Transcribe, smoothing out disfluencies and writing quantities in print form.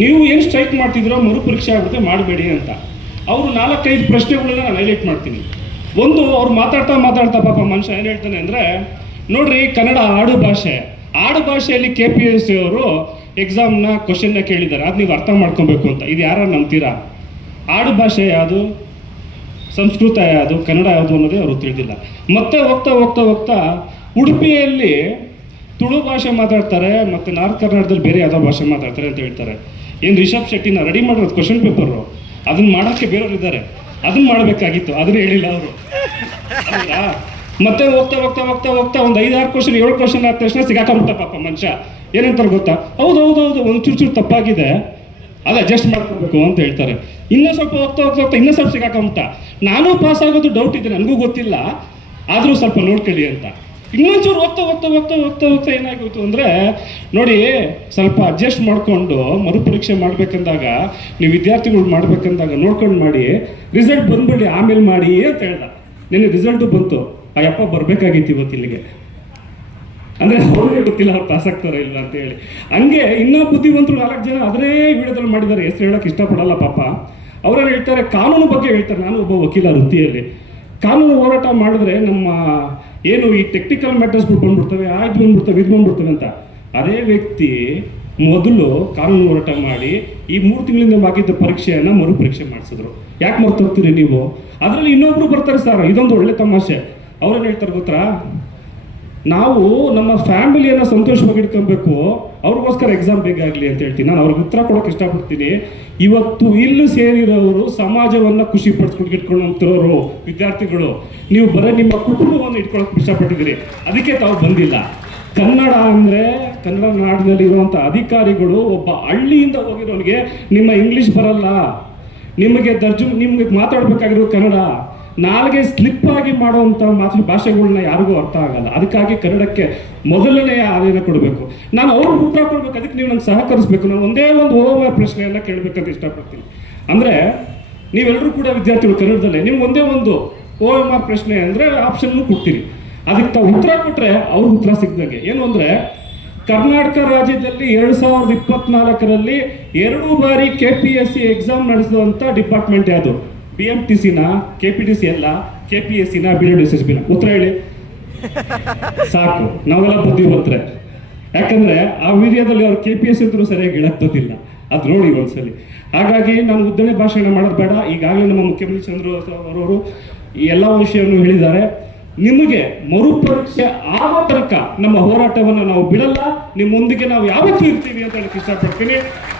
ನೀವು ಏನು ಸ್ಟ್ರೈಕ್ ಮಾಡ್ತಿದ್ರೋ ಮರುಪರೀಕ್ಷೆ ಆಗುತ್ತೆ ಮಾಡಬೇಡಿ ಅಂತ. ಅವರು 4-5 ಪ್ರಶ್ನೆಗಳನ್ನ ನಾನು ಹೈಲೈಟ್ ಮಾಡ್ತೀನಿ. ಒಂದು, ಅವ್ರು ಮಾತಾಡ್ತಾ ಪಾಪ ಮನುಷ್ಯ ಏನು ಹೇಳ್ತಾನೆ ಅಂದರೆ, ನೋಡ್ರಿ ಕನ್ನಡ ಆಡು ಭಾಷೆಯಲ್ಲಿ KPSC ಅವರು ಎಕ್ಸಾಮ್ನ ಕ್ವಶನ್ನ ಕೇಳಿದ್ದಾರೆ, ಅದು ನೀವು ಅರ್ಥ ಮಾಡ್ಕೊಬೇಕು ಅಂತ. ಇದು ಯಾರು ನಂಬ್ತೀರಾ? ಆಡು ಭಾಷೆ ಯಾವುದು, ಸಂಸ್ಕೃತ ಯಾವುದು, ಕನ್ನಡ ಯಾವುದು ಅನ್ನೋದೇ ಅವರು ತಿಳಿದಿಲ್ಲ. ಮತ್ತೆ ಹೋಗ್ತಾ ಉಡುಪಿಯಲ್ಲಿ ತುಳು ಭಾಷೆ ಮಾತಾಡ್ತಾರೆ, ಮತ್ತು ನಾರ್ತ್ ಕರ್ನಾಟಕದಲ್ಲಿ ಬೇರೆ ಯಾವುದೋ ಭಾಷೆ ಮಾತಾಡ್ತಾರೆ ಅಂತ ಹೇಳ್ತಾರೆ. ಏನು ರಿಷಬ್ ಶೆಟ್ಟಿನ ರೆಡಿ ಮಾಡಿರೋದು ಕ್ವಶನ್ ಪೇಪರು, ಅದನ್ನು ಮಾಡೋಕ್ಕೆ ಬೇರೆಯವ್ರು ಇದ್ದಾರೆ, ಅದನ್ನು ಮಾಡಬೇಕಾಗಿತ್ತು, ಅದನ್ನು ಹೇಳಿಲ್ಲ ಅವರು. ಹೌದಾ? ಮತ್ತೆ ಹೋಗ್ತಾ ಒಂದು 5-6 ಕ್ವಶನ್ 7 ಕ್ವಶನ್ ಆದ ತಕ್ಷಣ ಸಿಗಾಕೊಂಬಿಟ್ಟ ಪಾಪ ಮನುಷ್ಯ. ಏನಂತಾರೆ ಗೊತ್ತಾ? ಹೌದು ಒಂದು ಚೂರು ತಪ್ಪಾಗಿದೆ, ಅದು ಅಡ್ಜಸ್ಟ್ ಮಾಡ್ಕೋಬೇಕು ಅಂತ ಹೇಳ್ತಾರೆ. ಇನ್ನೂ ಸ್ವಲ್ಪ ಹೋಗ್ತಾ ಇನ್ನೂ ಸ್ವಲ್ಪ ಸಿಗಾಕೊಂಬಿಟ್ಟ. ನಾನು ಪಾಸ್ ಆಗೋದು ಡೌಟ್ ಇದೆ, ನನಗೂ ಗೊತ್ತಿಲ್ಲ, ಆದರೂ ಸ್ವಲ್ಪ ನೋಡ್ಕೊಳ್ಳಿ ಅಂತ. ಇನ್ನೊಂಚೂರು ಹೋಗ್ತಾ ಏನಾಗಿತ್ತು ಅಂದರೆ, ನೋಡಿ ಸ್ವಲ್ಪ ಅಡ್ಜಸ್ಟ್ ಮಾಡಿಕೊಂಡು ಮರುಪರೀಕ್ಷೆ ಮಾಡ್ಬೇಕಂದಾಗ, ನೀವು ವಿದ್ಯಾರ್ಥಿಗಳು ಮಾಡ್ಬೇಕಂದಾಗ ನೋಡ್ಕೊಂಡು ಮಾಡಿ, ರಿಸಲ್ಟ್ ಬಂದ್ಬಿಡಿ ಆಮೇಲೆ ಮಾಡಿ ಅಂತ ಹೇಳ್ದ. ನಿನ್ನೆ ರಿಸಲ್ಟು ಬಂತು, ಆ ಯಪ್ಪ ಬರಬೇಕಾಗಿತ್ತು ಇವತ್ತು ಇಲ್ಲಿಗೆ. ಅಂದರೆ ಅವ್ರಿಗೆ ಗೊತ್ತಿಲ್ಲ ಅವ್ರು ಪಾಸ್ ಆಗ್ತಾರೋ ಇಲ್ಲ ಅಂತ ಹೇಳಿ. ಹಂಗೆ ಇನ್ನೂ ಬುದ್ಧಿವಂತರು 4 ಜನ ಅದರೇ ವಿಡಿಯೋದಲ್ಲಿ ಮಾಡಿದ್ದಾರೆ, ಹೆಸರು ಹೇಳೋಕ್ಕೆ ಇಷ್ಟಪಡಲ್ಲ ಪಾಪ. ಅವರೇನು ಹೇಳ್ತಾರೆ, ಕಾನೂನು ಬಗ್ಗೆ ಹೇಳ್ತಾರೆ. ನಾನು ಒಬ್ಬ ವಕೀಲ ವೃತ್ತಿಯಲ್ಲಿ. ಕಾನೂನು ಹೋರಾಟ ಮಾಡಿದ್ರೆ ನಮ್ಮ ಏನು ಈ ಟೆಕ್ನಿಕಲ್ ಮ್ಯಾಟರ್ಸ್ಗಳು ಬಂದ್ಬಿಡ್ತವೆ, ಇದು ಬಂದ್ಬಿಡ್ತವೆ ಅಂತ. ಅದೇ ವ್ಯಕ್ತಿ ಮೊದಲು ಕಾನೂನು ಹೋರಾಟ ಮಾಡಿ ಈ 3 ತಿಂಗಳಿಂದ ಆಗಿದ್ದ ಪರೀಕ್ಷೆಯನ್ನು ಮರುಪರೀಕ್ಷೆ ಮಾಡಿಸಿದ್ರು. ಯಾಕೆ ಮರ್ತು ಹೋಗ್ತೀರಿ ನೀವು? ಅದರಲ್ಲಿ ಇನ್ನೊಬ್ರು ಬರ್ತಾರೆ ಸರ್, ಇದೊಂದು ಒಳ್ಳೆ ತಮಾಷೆ. ಅವ್ರೇನು ಹೇಳ್ತಾರೆ ಗೊತ್ತಾ, ನಾವು ನಮ್ಮ ಫ್ಯಾಮಿಲಿಯನ್ನು ಸಂತೋಷವಾಗಿ ಇಟ್ಕೊಬೇಕು, ಅವ್ರಿಗೋಸ್ಕರ ಎಕ್ಸಾಮ್ ಬೇಕಾಗಲಿ ಅಂತ ಹೇಳ್ತೀನಿ. ನಾನು ಅವ್ರಿಗೆ ಉತ್ತರ ಕೊಡೋಕೆ ಇಷ್ಟಪಡ್ತೀನಿ. ಇವತ್ತು ಇಲ್ಲಿ ಸೇರಿರೋರು ಸಮಾಜವನ್ನು ಖುಷಿ ಇಟ್ಕೊಳ್ಳೋಂಥವ್ರು ವಿದ್ಯಾರ್ಥಿಗಳು. ನೀವು ಬರೀ ನಿಮ್ಮ ಕುಟುಂಬವನ್ನು ಇಟ್ಕೊಳ್ಳೋಕೆ ಇಷ್ಟಪಟ್ಟಿದ್ದೀರಿ, ಅದಕ್ಕೆ ತಾವು ಬಂದಿಲ್ಲ. ಕನ್ನಡ ಅಂದರೆ ಕನ್ನಡ ನಾಡಿನಲ್ಲಿರುವಂಥ ಅಧಿಕಾರಿಗಳು, ಒಬ್ಬ ಹಳ್ಳಿಯಿಂದ ಹೋಗಿರೋನಿಗೆ ನಿಮ್ಮ ಇಂಗ್ಲೀಷ್ ಬರಲ್ಲ, ನಿಮಗೆ ಮಾತಾಡಬೇಕಾಗಿರೋದು ಕನ್ನಡ, ನಾಲ್ಗೆ ಸ್ಲಿಪ್ ಆಗಿ ಮಾಡುವಂಥ ಭಾಷೆಗಳನ್ನ ಯಾರಿಗೂ ಅರ್ಥ ಆಗಲ್ಲ. ಅದಕ್ಕಾಗಿ ಕನ್ನಡಕ್ಕೆ ಮೊದಲನೆಯ ಆದ್ಯತೆ ಕೊಡಬೇಕು. ನಾನು ಅವ್ರಿಗೆ ಉತ್ತರ ಕೊಡ್ಬೇಕು, ಅದಕ್ಕೆ ನೀವು ನಂಗೆ ಸಹಕರಿಸಬೇಕು. ನಾನು ಒಂದೇ ಒಂದು ಓವರ್ ಪ್ರಶ್ನೆಯನ್ನು ಕೇಳಬೇಕಂತ ಇಷ್ಟಪಡ್ತೀನಿ. ಅಂದರೆ ನೀವೆಲ್ಲರೂ ಕೂಡ ವಿದ್ಯಾರ್ಥಿಗಳು ಕನ್ನಡದಲ್ಲೇ, ನಿಮ್ಗೆ ಒಂದೇ ಒಂದು OMR ಪ್ರಶ್ನೆ ಅಂದರೆ ಆಪ್ಷನ್ನು ಕೊಡ್ತೀರಿ. ಅದಕ್ಕೆ ತಾವು ಉತ್ತರ ಕೊಟ್ಟರೆ ಅವ್ರಿಗೆ ಉತ್ತರ ಸಿಗ್ದಂಗೆ. ಏನು ಅಂದರೆ, ಕರ್ನಾಟಕ ರಾಜ್ಯದಲ್ಲಿ 2024ರಲ್ಲಿ 2 ಬಾರಿ KPSC ಎಕ್ಸಾಮ್ ನಡೆಸಿದಂಥ ಡಿಪಾರ್ಟ್ಮೆಂಟ್ ಯಾವುದು? BMTCನ, KPTC ಅಲ್ಲ, KPSCನ, BWSSBನ? ಉತ್ತರ ಹೇಳಿ ಸಾಕು, ನಾವೆಲ್ಲ ಬುದ್ಧಿವಂತರೆ. ಯಾಕಂದರೆ ಆ ವಿಡಿಯೋದಲ್ಲಿ ಅವ್ರು KPSC ಅಂತೂ ಸರಿಯಾಗಿ ಹೇಳಕ್ತದಿಲ್ಲ, ಅದು ನೋಡಿ ಒಂದ್ಸಲಿ. ಹಾಗಾಗಿ ನಾನು ಉದ್ದನೆ ಭಾಷಣ ಮಾಡೋದು ಬೇಡ. ಈಗಾಗಲೇ ನಮ್ಮ ಮುಖ್ಯಮಂತ್ರಿ ಚಂದ್ರಬಾಬು ಈ ಎಲ್ಲ ವಿಷಯವನ್ನು ಹೇಳಿದ್ದಾರೆ. ನಿಮಗೆ ಮರುಪರೀಕ್ಷೆ ಆಗೋ ತನಕ ನಮ್ಮ ಹೋರಾಟವನ್ನು ನಾವು ಬಿಡಲ್ಲ, ನಿಮ್ಮೊಂದಿಗೆ ನಾವು ಯಾವತ್ತೂ ಇರ್ತೀವಿ ಅಂತ ಹೇಳಕ್ಕೆ ಇಷ್ಟಪಡ್ತೀನಿ.